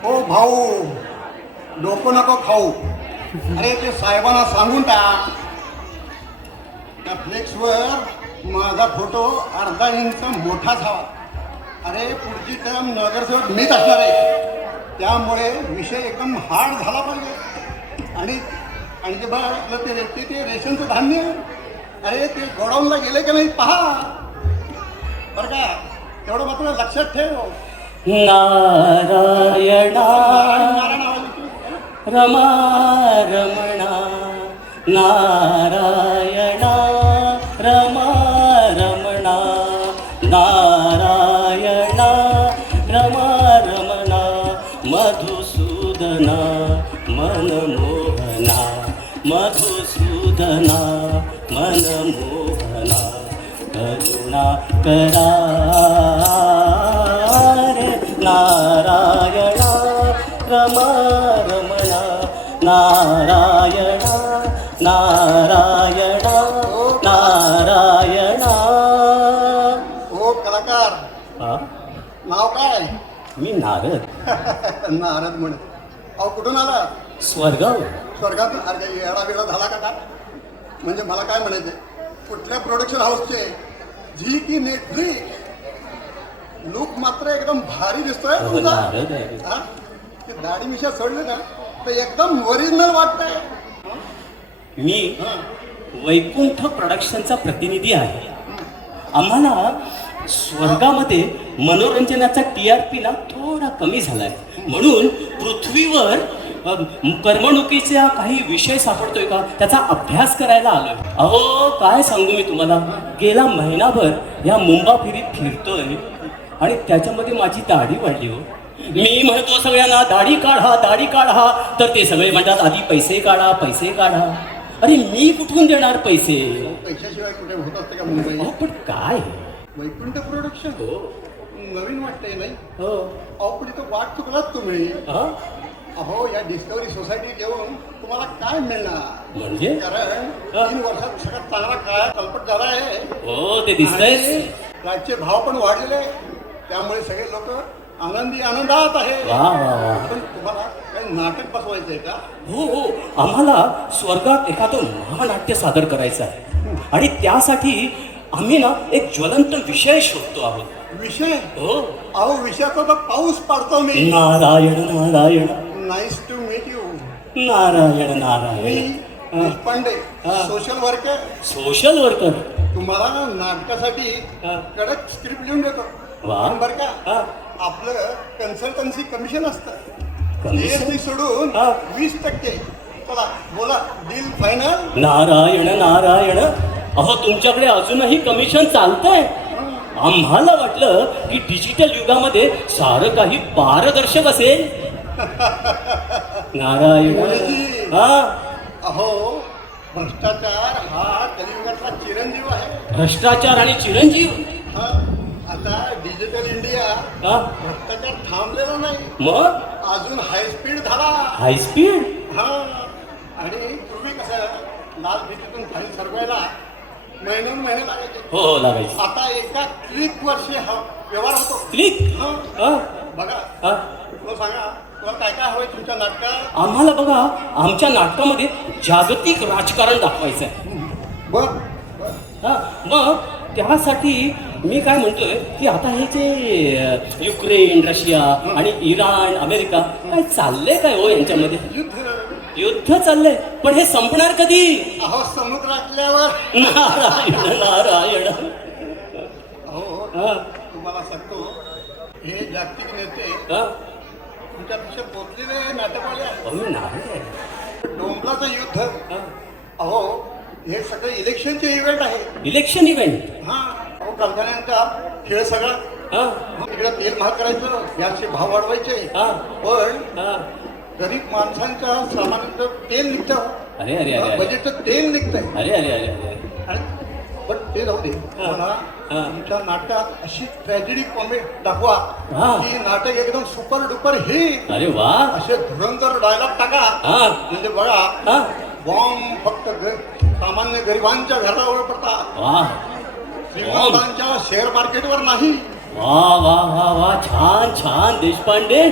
ओ भाऊ, डोकं नको खाऊ. अरे ते साहेबांना सांगून टाक. त्या फ्लेक्सवर माझा फोटो अर्धा इंच मोठाच हवा. अरे पुढची टर्म नगरसेवक मीच असणार आहे, त्यामुळे विषय एकदम हार्ड झाला पाहिजे. आणि ते बघ आपलं ते रेशनचं धान्य, अरे ते गोडाऊनला गेले की नाही पहा बरं का. तेवढं मात्र लक्षात ठेव. नारायणा रमा रमणा नारायणा रमा रमणा नारायणा रमा रमणा मधुसूदना मनमोहना मधुसूदना मनमोहना करुणा करा रे नारायणा रमा रमणा नारायणा नारायणा नारायणा. ओ कलाकार, हा नाव काय? मी नारद. नारद म्हणे. अहो कुठून आला? स्वर्गावर. स्वर्गात? अरे येडा वेळा झाला का? म्हणजे मला काय म्हणायचे, कुठल्या प्रोडक्शन हाऊसचे झी की नेटफ्लिक्स? लुक मात्र एकदम भारी दिसतोय तुमचा. नारद आहे. हा? ते दाढी मिशा सोडले ना तर एकदम ओरिजिनल वाटतंय. मी वैकुंठ प्रोडक्शनचा प्रतिनिधी आहे. आम्हाला स्वर्गामध्ये मनोरंजनाचा TRP ना थोडा कमी झालाय, म्हणून पृथ्वीवर करमणुकीचा काही विषय सापडतोय का त्याचा अभ्यास करायला आलोय. अहो काय सांगू मी तुम्हाला, गेला महिनाभर या मुंबा फिरीत फिरतोय आणि त्याच्यामध्ये माझी दाढी वाढली हो. मी म्हणतो सगळ्यांना दाढी काढा दाढी काढा, तर ते सगळे म्हणतात आधी पैसे काढा पैसे काढा. अरे मी कुठून देणार पैसे? पैशाशिवाय कुठे होत असते का मुंबई? अहो पण काय वैकुंठ प्रोडक्शन हो नवीन वाटतंय नाही? हो अहो पण इथं वाट चुकलात तुम्ही. हा अहो या डिस्कवरी सोसायटीत येऊन तुम्हाला काय मिळणार? म्हणजे कारण 3 वर्षात सगळ्यात चांगला काय कल्पट झाला आहे. हो ते दिसतंय. आणि राजचे भाव पण वाढलेले, त्यामुळे सगळे लोक आनंदात आहे. वा वा वा. पण तुम्हाला काही नाटक बसवायचंय का? हो हो आम्हाला स्वर्गात एखादं महानाट्य सादर करायचं आहे आणि त्यासाठी आम्ही ना एक ज्वलंत विषय शोधतो आहोत. विषय? हो. अहो विषयाचा तर पाऊस पाडतो मी. Narayan Narayan nice to meet you. Narayan मी नारायण. देशपांडे, हा. Social worker. Social worker. तुम्हाला नाटकासाठी हा. कडक स्क्रिप्ट लिहून देतो. वा. बरं का? हा. आपलं कन्सल्टन्सी कमिशन असतं. Commission? GST सोडून हा. 20%. चला बोला, डील फायनल. नारायण नारायण. अहो तुमच्याकडे अजूनही कमिशन चालतंय? आम्हाला वाटलं की डिजिटल युगामध्ये सारं काही पारदर्शक असेल. नारायण. मुलीजी. हा अहो भ्रष्टाचार हा कलियुगातला चिरंजीव आहे. भ्रष्टाचार आणि चिरंजीव. हा. आता डिजिटल इंडिया हा भ्रष्टाचार थांबलेला नाही, मग अजून हायस्पीड झाला. High speed. हा. आणि पूर्वी कसं लाल फितीतून फाईल सरवायला महिने लागायचे. हो हो लागायचं. आता एका क्लिकवर व्यवहार होतो. क्लिक. हा. हा बघा, हा. तुला सांगा तुला काय काय हवंय तुमच्या नाटकात? आम्हाला बघा आमच्या नाटकामध्ये जागतिक राजकारण दाखवायचं आहे. बघ हा मग त्यासाठी मी काय म्हणतोय की आता हे जे युक्रेन रशिया आणि इराण अमेरिका काय चाललंय काय हो यांच्यामध्ये? युद्ध. युद्ध चाललंय, पण हे संपणार कधी? अहो समुद्रातल्यावर. नारायण नारायण. अहो हा, तुम्हाला सांगतो, हे जागतिक नेते हा. तुमच्यापेक्षा पोचलेले नाटकवाले आहेत. अहो, नारायण. डोंबलाचं युद्ध. हा. अहो हे सगळे इलेक्शनचे इव्हेंट आहे. Election event. हा. अहो कारखान्यांचा खेळ सगळा. हा इकडे तेल महाग करायचं, गॅसचे भाव वाढवायचे. हा पण हा. गरीब माणसांच्या सामान्य तेल निघतं. अरे अरे अरे अरे बजेटचं तेल निघतंय. अरे अरे अरे अरे. आणि पण ते जाऊ दे. हा. मला हा. तुमच्या नाटकात अशी ट्रॅजेडी कॉमेडी दाखवा हा. की नाटक एकदम सुपर डुपर हिट. अरे वा. असे धुरंधर डायलॉग टाका. हा म्हणजे बघा, हा. बॉम्ब फक्त सामान्य गरिबांच्या घरावर पडतात, वा श्रीमंतांच्या शेअर मार्केटवर नाही. वा वा वा वा. छान छान देशपांडे.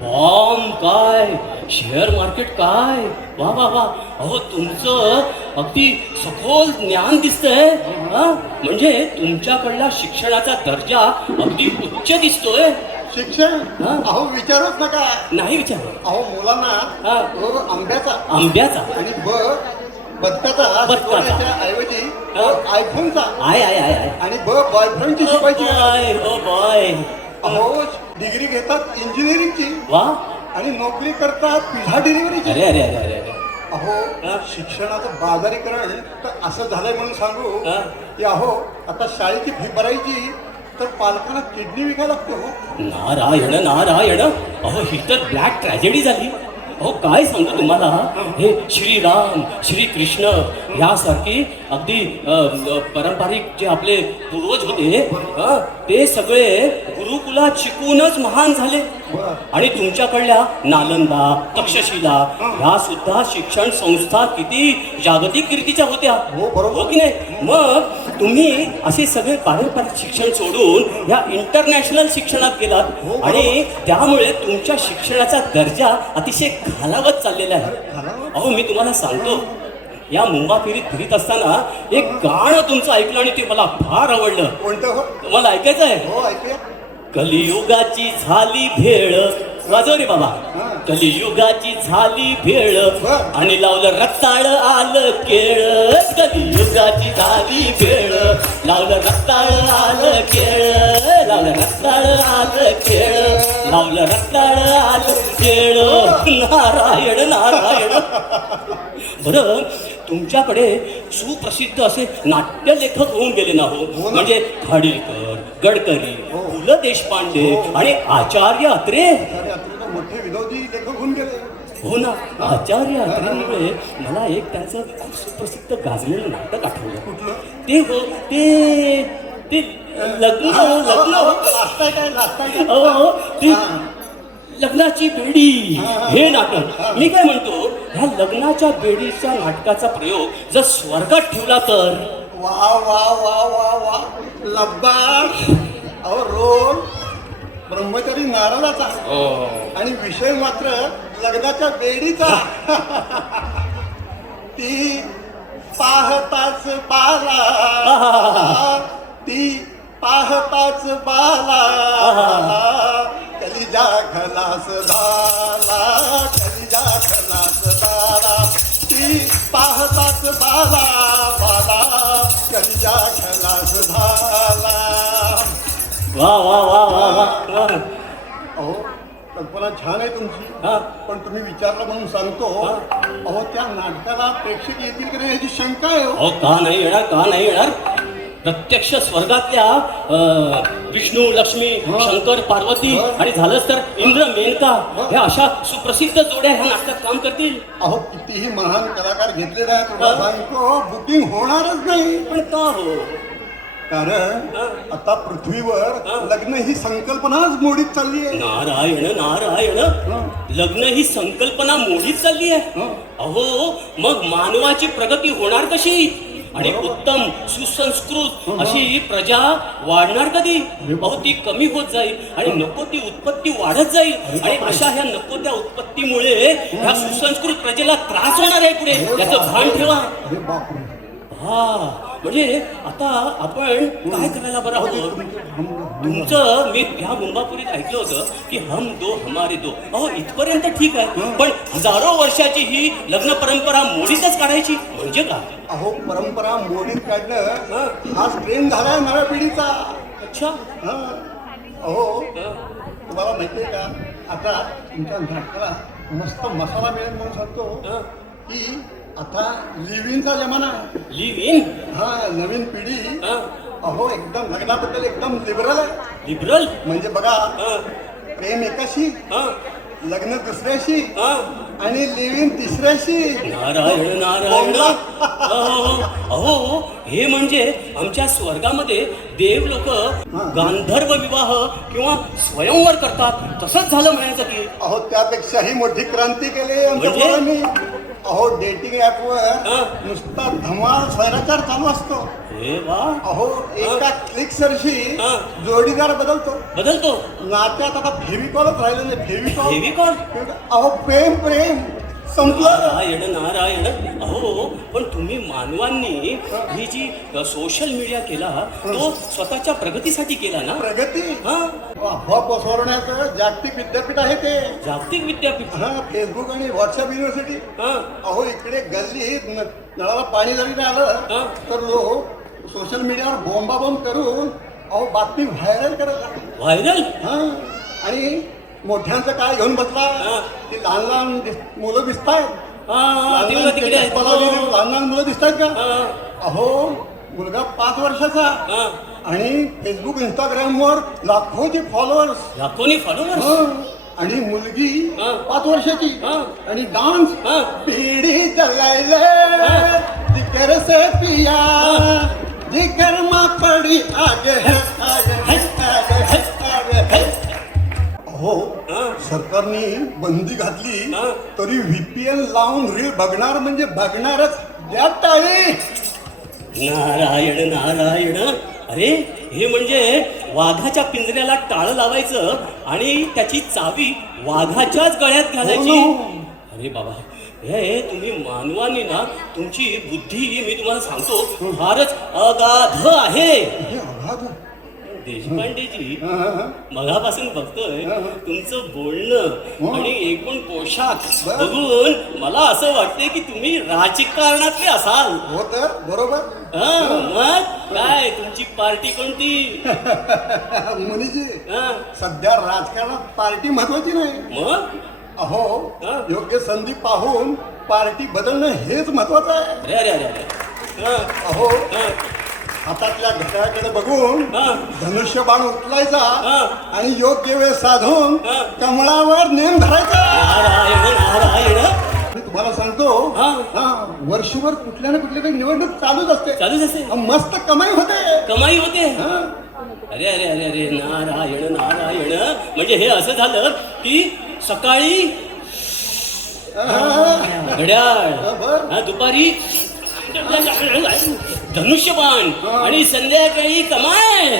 बॉम्ब काय, शेअर मार्केट काय, वा वा वा. अहो तुमचं अगदी सखोल ज्ञान दिसतंय. म्हणजे तुमच्याकडला शिक्षणाचा दर्जा अगदी उच्च दिसतोय. शिक्षण हा? अहो विचारूच नका. नाही विचार. अहो मुलांना हा. आंब्याचा आंब्याचा आणि बदकाचा शिकवण्याच्या ऐवजी आयफोनचा आय आय आय आय आणि बॉयफ्रेंडची शिकवायची. Boy oh boy. अहो डिग्री घेतात इंजिनिअरिंगची वा. आणि नोकरी करतात पिझ्झा डिलिव्हरीची. अरे अरे अरे अरे अरे. अहो शिक्षणाचं बाजारीकरण तर असं झालंय म्हणून सांगू हा? की अहो आता शाळेची फी भरायची तर पालकांना किडनी विकायला लागते. हो नारायण नारायण. अहो ही तर ब्लॅक ट्रॅजेडी झाली. अहो काय सांगू तुम्हाला, हे श्रीराम श्रीकृष्ण यासारखी अगदी पारंपरिक जे आपले पूर्वज होते ते सगळे गुरुकुलात शिकूनच महान झाले. आणि तुमच्याकडल्या नालंदा तक्षशिला ह्या सुद्धा शिक्षण संस्था किती जागतिक कीर्तीच्या होत्या. हो, बरोबर. हो की नाही. मग तुम्ही असे सगळे पारंपरिक शिक्षण सोडून या इंटरनॅशनल शिक्षणात गेलात आणि त्यामुळे तुमच्या शिक्षणाचा दर्जा अतिशय खालावत चाललेला आहे. अहो मी तुम्हाला सांगतो, या मुंबा फिरीत असताना एक गाणं तुमचं ऐकलं आणि ते मला फार आवडलं. कोणतं? हो तुम्हाला ऐकायचं आहे? हो ऐकूया. कलियुगाची झाली भेळ. वाजव रे बाबा. कलियुगाची झाली भेळ आणि लावलं रताळ आलं केळ. कलियुगाची झाली भेळ लावलं रताळ आलं केळ. लावलं रताळ आलं केळ. लावलं रताळ आलं केळ. नारायण नारायण. बरं तुमच्याकडे सुप्रसिद्ध असे नाट्यलेखक होऊन गेले ना हो. म्हणजे खाडिलकर, गडकरी, पु ल देशपांडे आणि आचार्य अत्रे. मोठे विनोदी लेखक होऊन गेले. हो ना. आचार्य अत्रेंमुळे मला एक त्यांचं खूप सुप्रसिद्ध गाजलेलं नाटक आठवलं. कुठलं? ते हो ते लग्न लाजताय काय लाजताय काय? अहो ते लग्नाची बेडी हे नाटक. मी काय म्हणतो, ह्या लग्नाच्या बेडीच्या नाटकाचा प्रयोग जर स्वर्गात ठेवला तर. वा वा वा वा वा लब्बाड. अहो रोल ब्रह्मचारी नारळाचा आणि विषय मात्र लग्नाच्या बेडीचा. ती पाहताच बाला, ती पाहताच बाला, कलिजा खलास झाला, कलिजा खलास झाला. ती पाहताच बाला बाला, कलिजा खलास झाला. वा वा वा वा वा. अहो कल्पना छान आहे तुमची. हा. पण तुम्ही विचारलं म्हणून सांगतो. अहो त्या नाटकाला प्रेक्षक येतील की नाही याची शंका आहे. अहो का नाही येणार, का नाही येणार. प्रत्यक्ष स्वर्गातल्या विष्णू लक्ष्मी शंकर पार्वती आणि झालंच तर इंद्र मेनका ह्या अशा सुप्रसिद्ध जोड्या ह्या नाटकात काम करतील. अहो कितीही महान कलाकार घेतलेले आहेत तुला सांगतो बुकिंग होणारच नाही. पण का हो. कारण आता पृथ्वीवर लग्न ही संकल्पनाच मोडीत चालली आहे. नारायण नारायण. लग्न ही संकल्पना मोडीत चालली आहे. अहो मग मानवाची प्रगती होणार कशी आणि उत्तम सुसंस्कृत अशी प्रजा वाढणार कधी. अहो ती कमी होत जाईल आणि नको ती उत्पत्ती वाढत जाईल आणि अशा ह्या नको त्या उत्पत्तीमुळे ह्या सुसंस्कृत प्रजेला त्रास होणार आहे पुढे. याचं भान ठेवा. अरे बापरे. हा म्हणजे आता आपण काय करायला बरं हवं. तुमचं मी ह्या मुंबापुरीत ऐकलं होतं की हम दो हमारे दो. अहो इथपर्यंत ठीक आहे, पण हजारो वर्षाची ही लग्न परंपरा मोडीतच काढायची म्हणजे काय. अहो परंपरा मोडीत काढणं हाच ट्रेंड झालाय नव्या पिढीचा. अच्छा. अहो तुम्हाला माहितीये का आता तुमच्या नाटकाला मस्त मसाला मिळेल म्हणून सांगतो की आता लिव्हिंगचा जमाना आहे. Live in. हा नवीन पिढी अहो एकदम लग्नाबद्दल एकदम लिबरल आहे. लिबरल म्हणजे बघा प्रेम एकाशी, लग्न दुसऱ्याशी आणि लिव्हिंग तिसऱ्याशी. नारायण नारायण. अहो हे म्हणजे आमच्या स्वर्गामध्ये देव लोक गांधर्व विवाह किंवा स्वयंवर करतात तसंच झालं म्हणायचं की. अहो त्यापेक्षाही मोठी क्रांती केली आमच्या म्हणजे? मुलांनी. अहो डेटिंग ऍपवर नुसता धमाल स्वैराचार चालू असतो. अरे वा. अहो एका क्लिक सरशी हा. जोडीदार बदलतो. बदलतो. नात्यात आता फेविकॉलच राहिलं नाही. फेविकॉल. फेविकॉल. अहो प्रेम प्रेम संपलं. नारायण नारायण. अहो पण तुम्ही मानवांनी ही जी सोशल मीडिया केला तो स्वतःच्या प्रगतीसाठी केला ना. प्रगती. हा. अफवा पसरवण्याचं जागतिक विद्यापीठ आहे ते. जागतिक विद्यापीठ. हा फेसबुक आणि व्हॉट्सअप युनिव्हर्सिटी. हा. अहो इकडे गल्लीत नळाला पाणी जरी नाही आलं तर लोक सोशल मीडियावर बोंबाबोंब करून अहो बातमी व्हायरल करत राहतात. व्हायरल. हा आणि मोठ्यांचं काय घेऊन बसला ती लहान लहान मुलं दिसत आहेत. तिकडे आहेत. लहान लहान मुलं दिसत आहेत का. हा. अहो मुलगा 5 वर्षाचा हा. आणि फेसबुक इंस्टाग्रामवर लाखोचे फॉलोअर्स. लाखोनी फॉलोअर्स. आणि मुलगी हा. 5 वर्षाची हा. आणि डान्स. हा. पीढ़ी जलाइले जिकर से पिया जिकर मा पड़ी आगे है आगे है आगे है आगे है. हो सरकारने बंदी घातली तरी VPN लावून रील बघणार म्हणजे बघणारच. द्या टाळी. नारायण नारायण. अरे हे म्हणजे वाघाच्या पिंजऱ्याला टाळं लावायचं आणि त्याची चावी वाघाच्याच गळ्यात घालायची. अरे बाबा हे तुम्ही मानवानी ना तुमची बुद्धी मी तुम्हाला सांगतो फारच अगाध आहे. हे अगाध. देशपांडेजी मगापासून बघतोय तुमचं बोलणं आणि एकूण पोशाख बघून मला असं वाटतंय की तुम्ही राजकारणातले असाल. हो तर बरोबर. मग काय तुमची पार्टी कोणती. मुनीजी हा. सध्या राजकारणात पार्टी महत्वाची नाही. मग अहो योग्य संधी पाहून पार्टी बदलणं हेच महत्वाचं आहे. अरे अरे अरे अरे. अहो हातातल्या घड्याळाकडे बघून धनुष्यबाण उचलायचा आणि योग्य वेळ साधून कमळावर नेम धरायचा. नारायण नारायण. मी तुम्हाला सांगतो वर्षभर कुठल्या ना कुठल्या तरी निवडणूक चालूच असते. चालूच असते. मस्त कमाई होते. कमाई होते. अरे अरे अरे अरे नारायण नारायण. म्हणजे हे असं झालं की सकाळी घड्याळ दुपारी धनुष्यबाण आणि संध्याकाळी कमाय.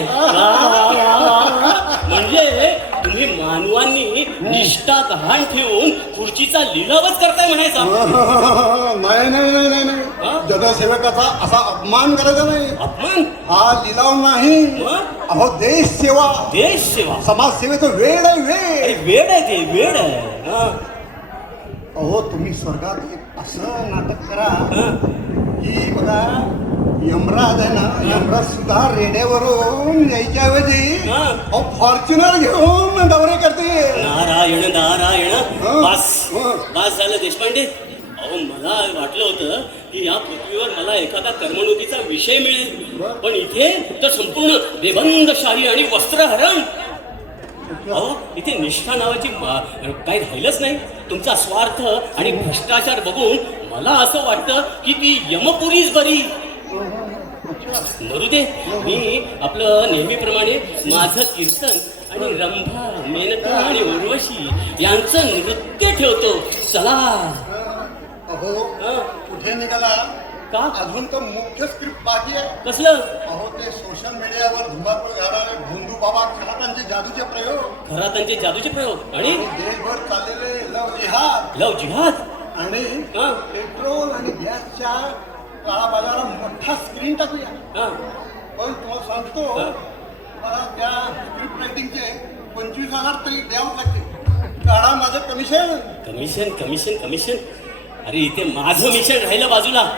म्हणजे तुम्ही मानवांनी निष्ठा गहाण ठेवून खुर्चीचा लिलावच करताय म्हणायचा. नाही नाही नाही नाही नाही. जनसेवकाचा असा अपमान करायचा नाही. अपमान. हा लिलाव नाही. अहो देश सेवा. देश सेवा. समाजसेवेचं वेळ आहे वेळ. वेळ आहे ते वेळ आहे. अहो तुम्ही स्वर्गात एक असं नाटक करा की बघा यमराज आहे ना यमराज सुद्धा रेड्यावरून यायच्या ऐवजी फॉर्च्युनर घेऊन दौरे करते. नारायण नारायण. बस बस झालं देशपांडे. अहो मला वाटलं होतं की या पृथ्वीवर मला एखादा करमणुकीचा विषय मिळेल पण इथे तर संपूर्ण बेबंदशाही आणि वस्त्रहरण. अहो इथे निष्ठा नावाची काही राहिलंच नाही. तुमचा स्वार्थ आणि भ्रष्टाचार बघून मला असं वाटतं की ती यमपुरीच बरी. मरू दे. मी आपलं नेहमीप्रमाणे माझं कीर्तन आणि रंभा मेनका आणि उर्वशी यांचं नृत्य ठेवतो. चला. अहो कुठे निघाला का. अजून तर मुख्य स्क्रिप्ट बाकी आहे. कसलं. अहो ते सोशल मीडियावर धुमाकूळ घालणारे भोंदू बाबा खरातांचे जादूचे प्रयोग. खरातांचे जादूचे प्रयोग आणि देशभर चाललेले लव जिहाद. लव जिहाद. आणि पेट्रोल आणि गॅसच्या काळा बाजारात मोठा स्क्रीन टाकूया. पण तुम्हाला सांगतो मला त्या स्क्रिप्ट रायटिंगचे 25,000 तरी द्यावं लागते. काढा माझं कमिशन. Commission commission commission. अरे इथे माझं मिशन राहिलं बाजूला.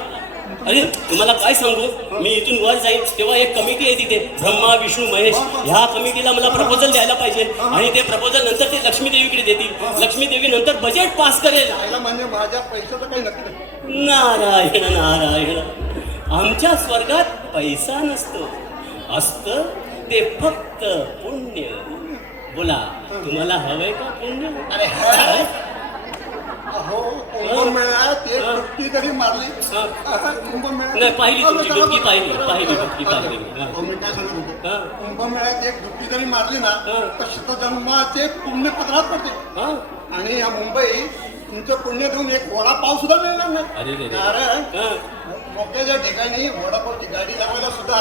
अरे तुम्हाला काय सांगू मी इथून वर जाईल तेव्हा एक कमिटी आहे तिथे ब्रह्मा विष्णू महेश. ह्या कमिटीला मला प्रपोजल द्यायला पाहिजे आणि ते प्रपोजल नंतर ते लक्ष्मी देवीकडे देतील. लक्ष्मी देवी नंतर बजेट पास करेल. म्हणजे माझ्या पैशाचं काही नक्की. नारायण नारायण. आमच्या स्वर्गात पैसा नसतो असतं ते फक्त पुण्य. बोला तुम्हाला हवंय का पुण्य. अरे अहो कुंभमेळ्यात एक डुबकी जरी मारली. नाही पाहिली तुमची डुबकी पाहिली पाहिली डुबकी पाहिली. मी काय सांगत होतो कुंभमेळ्यात एक डुबकी जरी मारली ना तर शतजन्माचे पुण्य पत्रात पडते. आणि या मुंबई तुमचं पुण्य देऊन एक वडापाव सुद्धा मिळणार अरे नाही रे रे. कारण हं. मोक्याच्या ठिकाणी वडापावची गाडी लावायला सुद्धा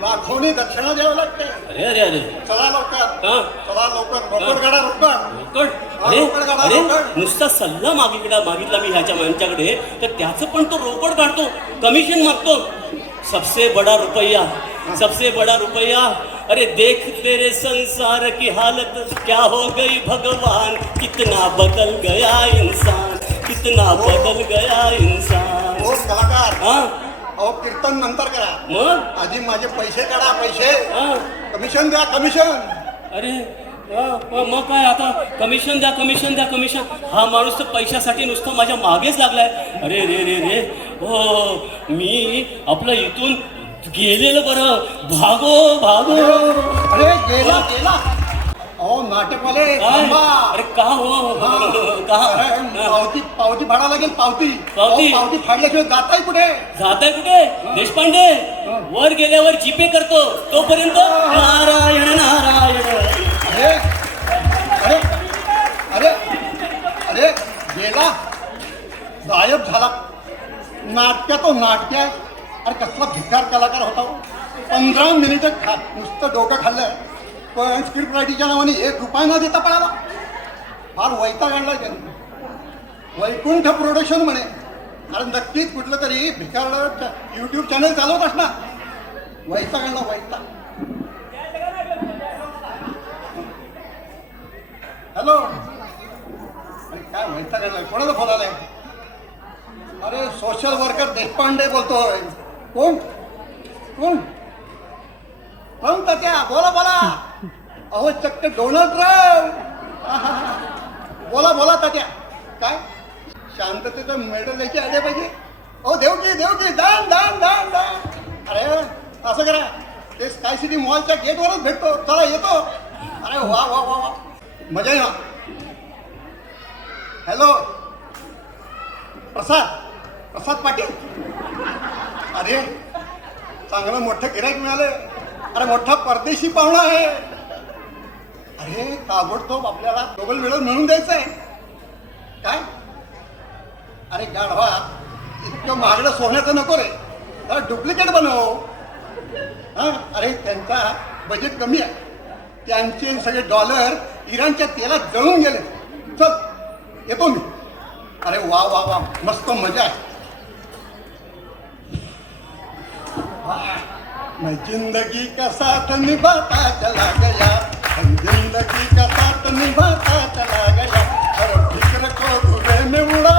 लाखोनी दक्षिणा द्यावं लागते. अरे अरे अरे चला लवकर, हं. चला लवकर, रोकड काढा रोकड. रोकड? अरे रोकड काढा, अरे रोकड. नुसता सल्ला मागितला मी ह्याच्या यांच्याकडे तर त्याचं पण तो रोकड काढतो, कमिशन मागतो. सबसे बड़ा रुपया, सबसे बड़ा रुपया. अरे देख तेरे संसार की हालत क्या हो गई भगवान, कितना बदल गया इंसान, कितना बदल गया इंसान. हो कलाकार, हा अहो कीर्तन नंतर करा, मग आधी माझे पैसे काढा, पैसे. हा कमिशन द्या, कमिशन. अरे मग काय आता कमिशन द्या, कमिशन द्या, कमिशन. हा माणूस तर पैशासाठी नुसतं माझ्या मागेच लागलाय. अरे रे रे रे. हो मी आपलं इथून गेलेलं बरं. भागो भागो. अरे गेला गेला. अहो नाटकवाले काय? थांबा. अरे का हो का अरे, पावती फाडा लागेल, पावती. पावती? अहो, पावती फाडल्याशिवाय जाताय कुठे? जाताय कुठे? देशपांडे वर गेल्यावर जीपे करतो, तोपर्यंत नारायण नारायण. अरे अरे अरे अरे गेला, गायब झाला. नाटक्या तो नाटक्या. अरे कसला भिकार कलाकार होता हो. 15 मिनिटं नुसतं डोकं खाल्लं, पण स्क्रिप्ट रायटिंगच्या नावाने 1 रुपया न देता पळाला. फार वैताग आणला त्यांनी. वैकुंठ प्रोडक्शन म्हणे. अरे नक्कीच कुठलं तरी भिकार यूट्यूब चॅनल चालवत असणार. वैताग आणला, वैताग. हॅलो. अरे काय वैताग आणला, कोणाला फोन आलाय? अरे सोशल वर्कर देशपांडे बोलतोय. कोण कोण कोण तात्या? बोला बोला. अहो चक्क डोनाल्ड ट्रम्प. बोला बोला तात्या. काय शांततेचं मेडल द्यायची आले पाहिजे. अहो देऊ की दान दान दान दान. अरे असं करा, ते स्काय सिटी मॉलच्या गेटवरच भेटतो. चला येतो. अरे वा वा वा वा, मजा आहे ना. हॅलो प्रसाद पाटील. अरे चांगलं मोठं गिऱ्हाईक मिळालं. अरे मोठा परदेशी पाहुणा आहे. अरे ताबडतोब आपल्याला डबल मिळून मिळून द्यायचं आहे. काय? अरे गाढवा, इतकं महागडं सोन्याचं नको रे, जरा डुप्लिकेट बनव. हां अरे त्यांचा बजेट कमी आहे. त्यांचे सगळे डॉलर इराणच्या तेलात जळून गेले. चल येतो मी. अरे वा वा वा, मस्त मजा आहे. मैं जिंदगी का साथ निभाता चला गया, हम जिंदगी का साथ निभाता चला गया, हर फिक्र को धुएं में उड़ा